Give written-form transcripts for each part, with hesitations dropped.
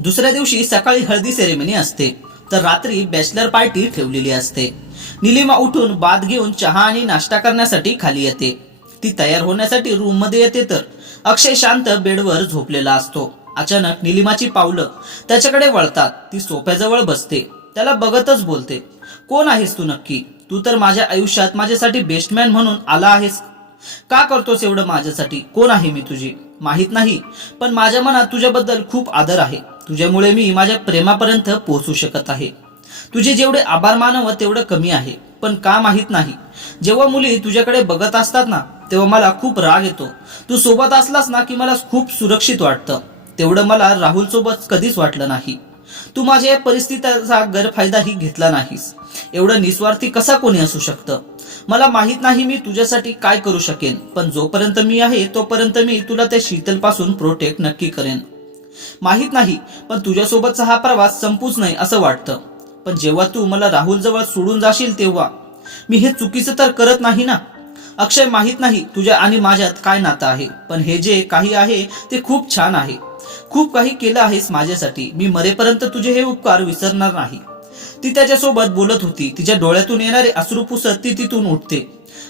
दुसऱ्या दिवशी सकाळी हळदी सेरेमनी असते तर रात्री बॅचलर पार्टी ठेवलेली असते। निलिमा उठून बाथ घेऊन चहा आणि नाश्ता करण्यासाठी खाली येते। ती तयार होण्यासाठी रूम मध्ये येते तर अक्षय शांत बेडवर झोपलेला असतो। अचानक निलिमाची पावलं त्याच्याकडे वळतात। ती सोफ्याजवळ बसते, त्याला बघतच बोलते, कोण आहेस तू नक्की? तू तर माझ्या आयुष्यात माझ्यासाठी बेस्टमॅन म्हणून आला आहेस। का करतोस एवढं माझ्यासाठी? कोण आहे मी तुझी? माहित नाही, पण माझ्या मनात तुझ्याबद्दल खूप आदर आहे। तुझ्यामुळे मी माझ्या प्रेमापर्यंत पोहोचू शकत आहे। तुझे जेवढे आभार मानावं तेवढं कमी आहे। पण का माहित नाही, जेव्हा मुली तुझ्याकडे बघत असतात ना तेव्हा मला खूप राग येतो। तू सोबत असलास ना की मला खूप सुरक्षित वाटतं। तेवढं मला राहुल सोबत कधीच वाटलं नाही। तू माझ्या या परिस्थितीचा गैरफायदाही घेतला नाहीस। एवढं निस्वार्थी कसा कोणी असू शकतं? मला माहित नाही मी तुझ्यासाठी काय करू शकेन, पण जोपर्यंत मी आहे तोपर्यंत मी तुला त्या शीतल पासून प्रोटेक्ट नक्की करेन। माहित नाही, पण तुझ्यासोबतचा हा प्रवास संपूच नाही असं वाटतं। पण जेव्हा तू मला राहुल जवळ सोडून जाशील तेव्हा मी हे चुकीचं तर करत नाही ना? अक्षय, माहित नाही तुझ्या आणि माझ्यात काय नातं आहे, पण हे जे काही आहे ते खूप छान आहे। खूप काही केलं आहेस माझ्यासाठी। मी मरेपर्यंत तुझे हे उपकार विसरणार नाही। ती त्याच्यासोबत बोलत होती। तिच्या डोळ्यातून येणारे अश्रू पुसत ती तिथून उठते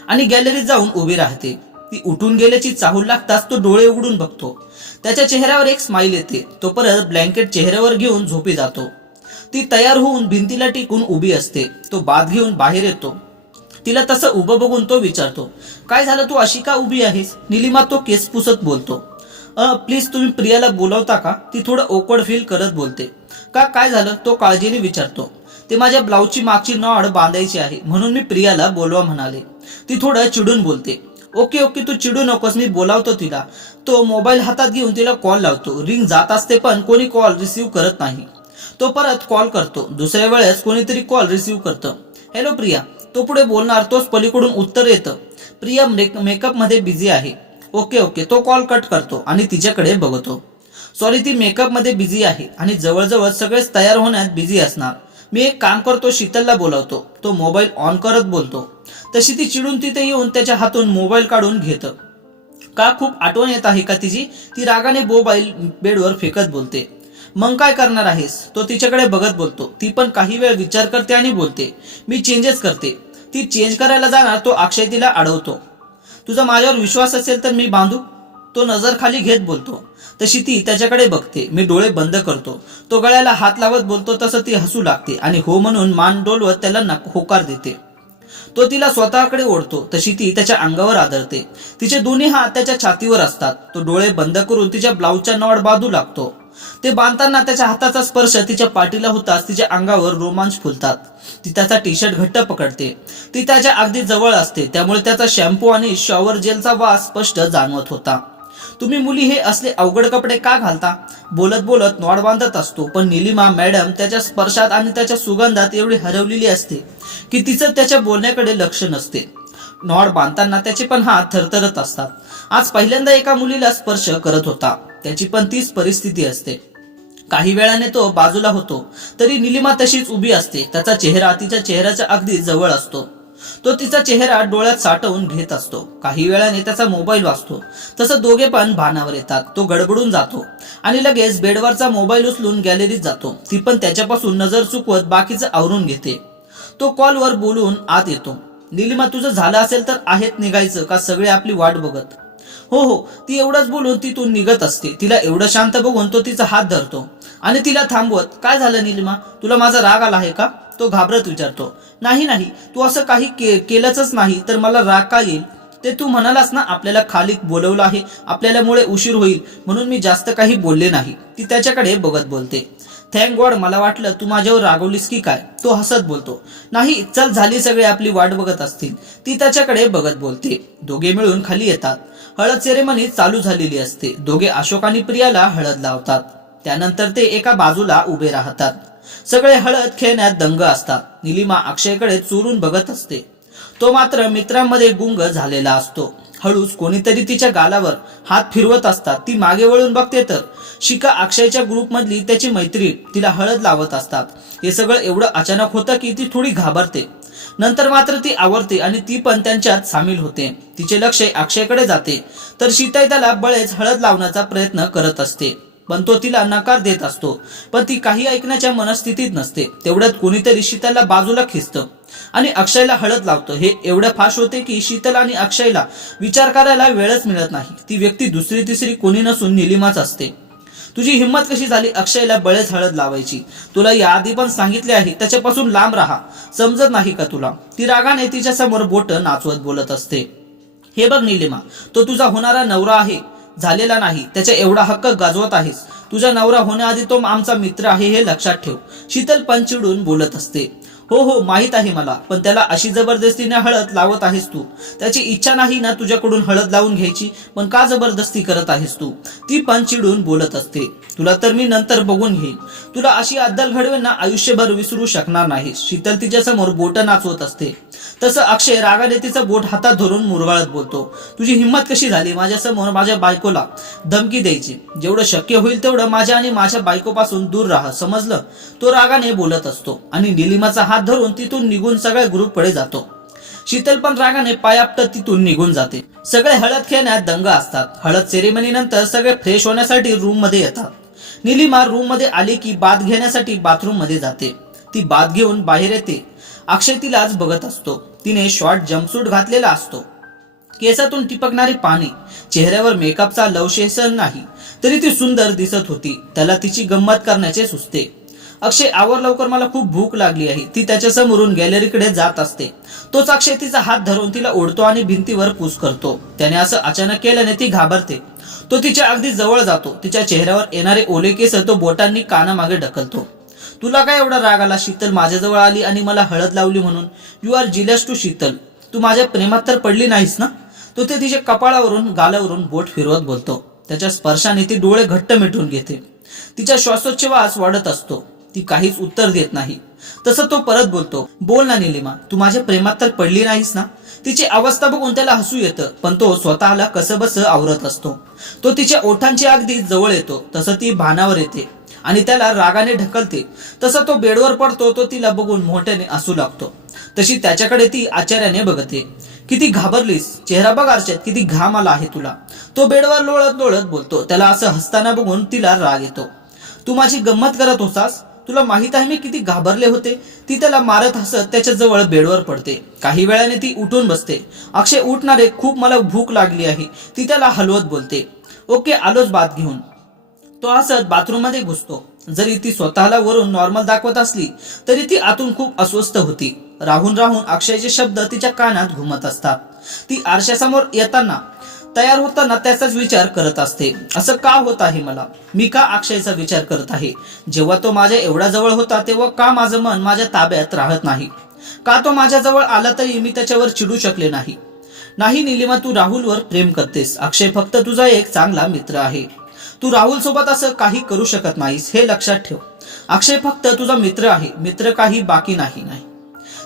आणि गॅलरीत जाऊन उभी राहते। ती उठून गेल्याची चाहूल लागताच तो डोळे उघडून बघतो। त्याच्या चेहऱ्यावर एक स्माइल येते। तो परत ब्लँकेट चेहऱ्यावर घेऊन झोपी जातो। ती तयार होऊन भिंतीला टिकून उभी असते। तो बाथ घेऊन बाहेर येतो। तिला तसं उभं बघून तो विचारतो, काय झालं, तू अशी का उभी आहेस? निलिमा तो केस पुसत बोलतो, प्लीज तुम्ही प्रियाला बोलवता का? ती थोडं ओकवर्ड फील करत बोलते। का, काय झालं? तो काळजीने विचारतो। ते माझ्या ब्लाऊजची मागची नॉड बांधायची आहे म्हणून मी प्रियाला बोलवा म्हणाले। ती थोडं चिडून बोलते, ओके ओके तू चिडू नकोस, मी बोलावतो तिला। तो मोबाईल हातात घेऊन तिला कॉल लावतो। रिंग जात असते पण कोणी कॉल रिसीव्ह करत नाही। तो परत कॉल करतो। दुसऱ्या वेळेस कोणीतरी कॉल रिसीव्ह करतं। हॅलो प्रिया, तो पुढे बोलणार तोच पलीकडून उत्तर येतं, प्रिया मेकअप मध्ये बिझी आहे। ओके ओके तो कॉल कट करतो आणि तिच्याकडे बघतो। सॉरी, ती मेकअप मध्ये बिझी आहे आणि जवळजवळ सगळेच तयार होण्यात बिझी असणार। मी एक काम करतो, शीतलला बोलावतो। तो मोबाईल ऑन करत बोलतो। तशी ती चिडून तिथे येऊन त्याच्या हातून मोबाईल काढून घेतं। का, खूप आठवण येत आहे का तिची? ती रागाने मोबाईल बेडवर फेकत बोलते। मग काय करणार आहेस? तो तिच्याकडे बघत बोलतो। ती पण काही वेळ विचार करते आणि बोलते, मी चेंजेस करते। ती चेंज करायला जाणार तो अक्षय तिला अडवतो। तुझा माझ्यावर विश्वास असेल तर मी बांधू? तो नजर खाली घेत बोलतो। तशी ती त्याच्याकडे बघते। मी डोळे बंद करतो। तो गळ्याला हात लावत बोलतो तसं ती हसू लागते आणि हो म्हणून मान डोलवत त्याला होकार देते। तो तिला स्वतःकडे ओढतो। तशी ती त्याच्या अंगावर आदळते। तिचे दोन्ही हात त्याच्या छातीवर असतात। तो डोळे बंद करून तिच्या ब्लाऊजच्या नॉड बांधू लागतो। ते बांधताना त्याच्या हाताचा स्पर्श तिच्या पाठीला होताच तिच्या अंगावर रोमांच फुलतात। ती त्याचा टी शर्ट घट्ट पकडते। ती त्याच्या अगदी जवळ असते, त्यामुळे त्याचा शॅम्पू आणि शॉवर जेलचा वास स्पष्ट जाणवत होता। तुम्ही मुली हे असले अवघड कपडे का घालता? बोलत बोलत नॉड बांधत असतो, पण निलिमा मॅडम त्याच्या स्पर्शात आणि त्याच्या सुगंधात एवढी हरवलेली असते की तिचं त्याच्या बोलण्याकडे लक्ष नसते। नॉड बांधताना त्याचे पण हात थरथरत असतात। आज पहिल्यांदा एका मुलीला स्पर्श करत होता। त्याची पण तीच परिस्थिती असते। काही वेळाने तो बाजूला होतो तरी निलिमा तशीच उभी असते। त्याचा चेहरा तिच्या चेहऱ्याच्या अगदी जवळ असतो। तो तिचा चेहरा डोळ्यात साठवून घेत असतो। काही वेळाने त्याचा मोबाईल वाजतो। तसं दोघे पण भानावर येतात। तो गडबडून जातो आणि लगेच बेडवरचा मोबाईल उचलून गॅलरीत जातो। ती पण त्याच्यापासून नजर चुकवत बाकीचं आवरून घेते। तो कॉलवर बोलून आत येतो, निलिमा तुझं झालं असेल तर आहेत निघायचं का? सगळे आपली वाट बघत। हो हो, ती एवढंच बोलून तिथून निघत असते। तिला एवढं शांत बघून तो तिचा हात धरतो आणि तिला थांबवत, काय झालं निलिमा, तुला माझा राग आला आहे का? तो घाबरत विचारतो, नाही नाही, तू असं काही केलंच नाही तर मला राग का येईल? ते तू म्हणालास ना आपल्याला खाली बोलवलं आहे, आपल्यामुळे उशीर होईल म्हणून मी जास्त काही बोलले नाही। ती त्याच्याकडे बघत बोलते, थँक गॉड, मला वाटलं तू माझ्यावर रागवलीस की काय? तो हसत बोलतो, नाही चल, झाली, सगळे आपली वाट बघत असतील। ती त्याच्याकडे बघत बोलते। दोघे मिळून खाली येतात। हळद सेरेमनी चालू झालेली असते। दोघे अशोक आणि प्रियाला हळद लावतात। त्यानंतर ते एका बाजूला उभे राहतात। सगळे हळद खेळण्यात दंग असतात। निलिमा अक्षयकडे चोरून बघत असते। तो मात्र मित्रांमध्ये गुंग झालेला असतो। हळूच कोणीतरी तिच्या गालावर हात फिरवत असतात। ती मागे वळून बघते तर शिका अक्षयच्या ग्रुप मधली त्याची मैत्रीण तिला हळद लावत असतात। हे सगळं एवढं अचानक होतं की ती थोडी घाबरते। नंतर मात्र ती आवरते आणि ती पण त्यांच्यात सामील होते। तिचे लक्ष अक्षयकडे जाते तर शीतल त्याला बळेच हळद लावण्याचा प्रयत्न करत असते। पण तो तिला नकार देत असतो, पण ती काही ऐकण्याच्या मनस्थितीत नसते. तेवढ्यात कोणीतरी शीतलला बाजूला खिचतं आणि अक्षयला हळद लावतं. हे एवढं फास्ट होते की शीतल आणि अक्षयला विचार करायला वेळच मिळत नाही. ती व्यक्ती दुसरी तिसरी कोणी नसून निलिमाच असते. तुझी हिंमत कशी झाली अक्षयला बळेच हळद लावायची? तुला याआधी पण सांगितले आहे त्याच्यापासून लांब राहा, समजत नाही का तुला? ती रागाने तिच्या समोर बोट नाचवत बोलत असते. हे बघ निलिमा, तो तुझा होणारा नवरा आहे, झालेला नाही. त्याचा एवढा हक्क गाजवत आहेस. तुझा नवरा होण्याआधी तो आमचा मित्र आहे हे लक्षात ठेव. शीतल पण चिडून बोलत असते. हो हो माहित आहे मला, पण त्याला अशी जबरदस्तीने हळद लावत आहेस तू. त्याची इच्छा नाही ना तुझ्याकडून हळद लावून घ्यायची, पण का जबरदस्ती करत आहेस तू? ती पण चिडून बोलत असते. तुला तर मी नंतर बघून घेईन. तुला अशी अद्दल घडवेल ना आयुष्यभर विसरू शकणार नाही. शीतल तिच्या समोर बोट नाचवत असते. तसं अक्षय रागाने तिचं बोट हातात धरून मुरगाळत बोलतो. तुझी हिंमत कशी झाली माझ्या समोर माझ्या बायकोला धमकी द्यायची? जेवढं शक्य होईल तेवढं माझ्या आणि माझ्या बायकोपासून दूर राहा, समजलं? तो रागाने बोलत असतो आणि निलिमाचा हात धरून तिथून निघून सगळ्या ग्रुपकडे जातो. शीतल पण रागाने पायापटत तिथून निघून जाते. सगळे हळद खेळण्यात दंग असतात. हळद सेरेमनी नंतर सगळे फ्रेश होण्यासाठी रूम मध्ये येतात. निलिमा रूम मध्ये आली की बाथ घेण्यासाठी बाथरूम मध्ये जाते. ती बाथ घेऊन बाहेर येते. अक्षय तिलाच बघत असतो. तिने शॉर्ट जंपसूट घातलेला असतो. केसातून टिपकणारे पाणी, चेहऱ्यावर मेकअपचा लवशेसन नाही तरी ती सुंदर दिसत होती. त्याला तिची गंमत करण्याचे सुचते. अक्षय आवर लवकर, मला खूप भूक लागली आहे. ती त्याच्या समोरून गॅलरीकडे जात असते. तोच अक्षय तिचा हात धरून तिला ओढतो आणि भिंतीवर पुश करतो. त्याने असं अचानक केल्याने ती घाबरते. तो तिच्या अगदी जवळ जातो. तिच्या चेहऱ्यावर येणारे ओले केस तो बोटांनी कानामागे ढकलतो. तुला काय एवढा राग आला? शीतल माझ्याजवळ आली आणि मला हळद लावली म्हणून. You are jealous to Sheetal. तू माझ्या प्रेमात तर पडली नाहीस ना? तो ते तिच्या कपाळावरून गालावरून बोट फिरवत बोलतो. त्याच्या स्पर्शाने ती डोळे घट्ट मिटून घेते. तिच्या श्वासोच्छवास वाढत असतो. ती काहीच उत्तर देत नाही. तसं तो परत बोलतो. बोल ना निलिमा, तू माझ्या प्रेमात तर पडली नाहीस ना? तिची अवस्था बघून त्याला हसू येतं, पण तो स्वतःला कसंबस आवरत असतो. तो तिच्या ओठांची अगदी जवळ येतो. तसं ती भानावर येते आणि त्याला रागाने ढकलते. तसं तो बेडवर पडतो. तो तिला बघून मोठ्याने हसू लागतो. तशी त्याच्याकडे ती आश्चर्याने बघते. किती घाबरलीस? चेहरा बघ आरशात, किती घाम आला आहे तुला. तो बेडवर लोळत लोळत बोलतो. त्याला असं हसताना बघून तिला राग येतो. तू माझी गंमत करत होतास? तुला माहित आहे मी किती घाबरले होते. ती त्याला मारत हसत त्याच्या जवळ बेडवर पडते. काही वेळाने ती उठून बसते. अक्षय उठणारे, खूप मला भूक लागली आहे. ती त्याला हलवत बोलते. ओके, आलोच बाथ घेऊन. तो हसत बाथरूम मध्ये घुसतो. जरी ती स्वतःला वरून नॉर्मल दाखवत असली तरी ती आतून खूप अस्वस्थ होती. राहून राहून अक्षयचे शब्द तिच्या कानात घुमत असतात. ती आरशासमोर येताना, तयार होताना त्याचाच विचार करत असते. असं का होत आहे मला? मी का अक्षयचा विचार करत आहे? जेव्हा तो माझ्या एवढ्या जवळ होता तेव्हा का माझं मन माझ्या ताब्यात राहत नाही? का तो माझ्या जवळ आला तरी मी त्याच्यावर चिडू शकले नाही? नाही निलिमा, तू राहुलवर प्रेम करतेस. अक्षय फक्त तुझा एक चांगला मित्र आहे. तू राहुल सोबत असं काही करू शकत नाहीस, हे लक्षात ठेव. अक्षय फक्त तुझा मित्र आहे, मित्र काही बाकी नाही.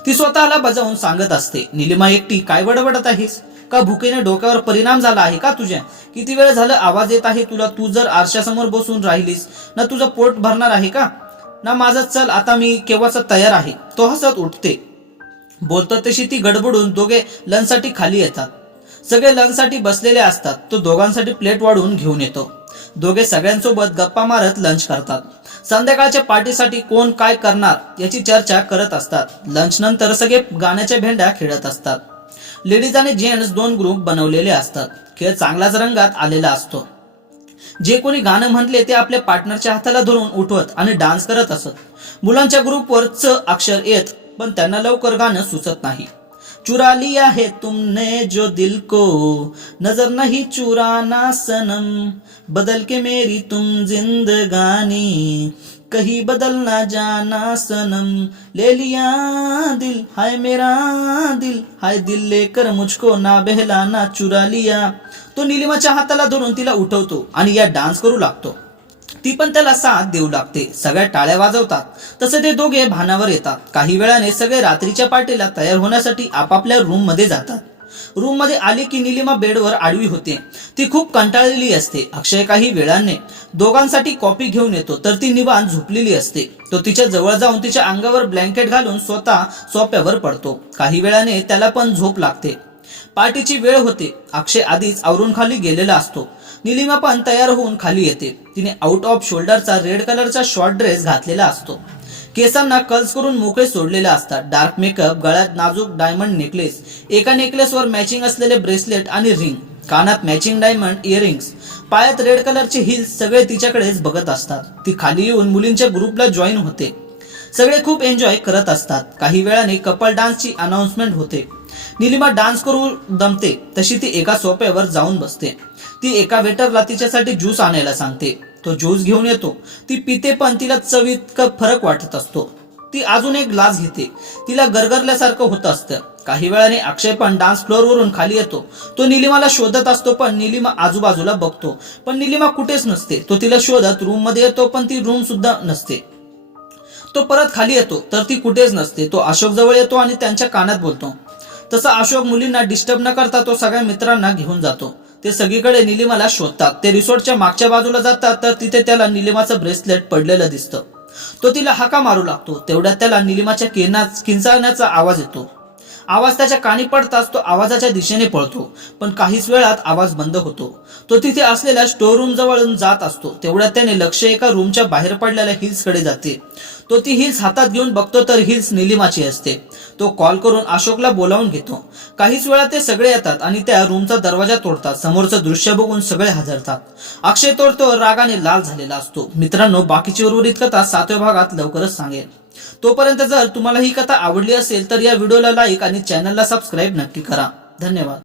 ती स्वतःला बजावून सांगत असते. निलिमा एकटी काय बडबडत आहेस? का भुकेने डोक्यावर परिणाम झाला आहे का तुझ्या? किती वेळ झालं आवाज येत आहे तुला? तू जर आरशासमोर बसून राहिलीस ना तुझं पोट भरणार आहे का? ना माझं चल आता मी केव्हाचा तयार आहे. तो हसत उठते. बोलतो तशी ती गडबडून दोघे लंचसाठी खाली येतात. सगळे लंचसाठी बसलेले असतात. तो दोघांसाठी प्लेट वाढून घेऊन येतो. दोघे सगळ्यांसोबत गप्पा मारत लंच करतात. संध्याकाळच्या पार्टीसाठी कोण काय करणार याची चर्चा करत असतात. लंच नंतर सगळे गाण्याच्या भेंड्या खेळत असतात. लेडीज आणि जेंट्स दोन ग्रुप बनवलेले असतात. खेळ चांगलाच रंगात आलेला असतो. जे कोणी गाणं म्हटले ते आपल्या पार्टनरच्या हाताला धरून उठवत आणि डान्स करत असत. मुलांच्या ग्रुपवर च अक्षर येत, पण त्यांना लवकर गाणं सुचत नाही. चुरा लिया है तुमने जो दिल को, नजर नहीं चुराना सनम, बदल के मेरी तुम जिंदगानी, कहीं बदल ना जाना सनम, ले लिया दिल हाय मेरा दिल, हाय दिल लेकर मुझको ना बहलाना चुरा लिया. तो निलिमाच्या हाताला धरून तिला उठवतो आणि या डान्स करू लागतो. ती पण त्याला साथ देऊ लागते. सगळ्या टाळ्या वाजवतात. तसे ते दोघे भानावर येतात. काही वेळाने सगळे रात्रीच्या पार्टीला तयार होण्यासाठी आपापल्या रूम मध्ये जातात. रूम मध्ये आली की निलिमा बेडवर आडवी होते. ती खूप कंटाळलेली असते. अक्षय काही वेळाने दोघांसाठी कॉफी घेऊन येतो तर ती निवांत झोपलेली असते. तो तिच्या जवळ जाऊन तिच्या अंगावर ब्लँकेट घालून स्वतः सोफ्यावर पडतो. काही वेळाने त्याला पण झोप लागते. पार्टीची वेळ होते. अक्षय आधीच आवरून खाली गेलेला असतो. निलिमा पण तयार होऊन खाली येते. तिने आउट ऑफ शोल्डरचा रेड कलरचा शॉर्ट ड्रेस घातलेला असतो. केसांना कर्ल्स करून मोकळे सोडलेले असतात. डार्क मेकअप, गळ्यात नाजूक डायमंड नेकलेस, एका नेकलेसवर मॅचिंग असलेले ब्रेसलेट आणि रिंग, कानात मॅचिंग डायमंड इयरिंग्स, पायात रेड कलरचे हिल्स, सगळे तिच्याकडेच बघत असतात. ती खाली येऊन मुलींच्या ग्रुपला जॉईन होते. सगळे खूप एन्जॉय करत असतात. काही वेळाने कपल डान्सची अनाउन्समेंट होते. निलिमा डान्स करू दमते तशी ती एका सोफ्यावर जाऊन बसते. ती एका वेटरला तिच्यासाठी ज्यूस आणायला सांगते. तो ज्यूस घेऊन येतो. ती पिते पण तिला चवीत फरक वाटत असतो. ती अजून एक ग्लास घेते. तिला गरगरल्यासारखं होत असतं. काही वेळाने अक्षय पण डान्स फ्लोअर वरून खाली येतो. तो निलिमाला शोधत असतो पण निलिमा आजूबाजूला बघतो पण निलिमा कुठेच नसते. तो तिला शोधत रूम मध्ये येतो पण ती रूम सुद्धा नसते. तो परत खाली येतो तर ती कुठेच नसते. तो अशोक जवळ येतो आणि त्यांच्या कानात बोलतो. तसा अशोक मुलींना डिस्टर्ब न करता तो सगळ्या मित्रांना घेऊन जातो. ते सगळीकडे निलिमाला शोधतात. ते रिसॉर्टच्या मागच्या बाजूला जातात तर तिथे त्याला निलिमाचं ब्रेसलेट पडलेलं दिसतं. तो तिला हाका मारू लागतो. तेवढ्यात त्याला निलिमाच्या किंचाळण्याचा आवाज येतो. आवाज त्याच्या कानी पडताच तो आवाजाच्या दिशेने पळतो पण काहीच वेळात आवाज बंद होतो. तो तिथे असलेल्या स्टोर रूम जवळून जात असतो. तेवढ्यात त्याने लक्ष एका रूमच्या बाहेर पडलेल्या हिल्स कडे जाते. तो ती हिल्स हातात घेऊन बघतो तर हिल्स निलिमाची असते. तो कॉल करून अशोकला बोलावून घेतो. काहीच वेळात ते सगळे येतात आणि त्या रूमचा दरवाजा तोडतात. समोरचं दृश्य बघून सगळे हादरतात. अक्षय तो रागाने लाल झालेला असतो. मित्रांनो, बाकीची उर्वरित कथा 7व्या भागात लवकरच सांगेल. तोपर्यंत जर तुम्हाला ही कथा आवडली असेल तर या व्हिडिओला लाईक आणि चॅनलला सबस्क्राईब नक्की करा. धन्यवाद.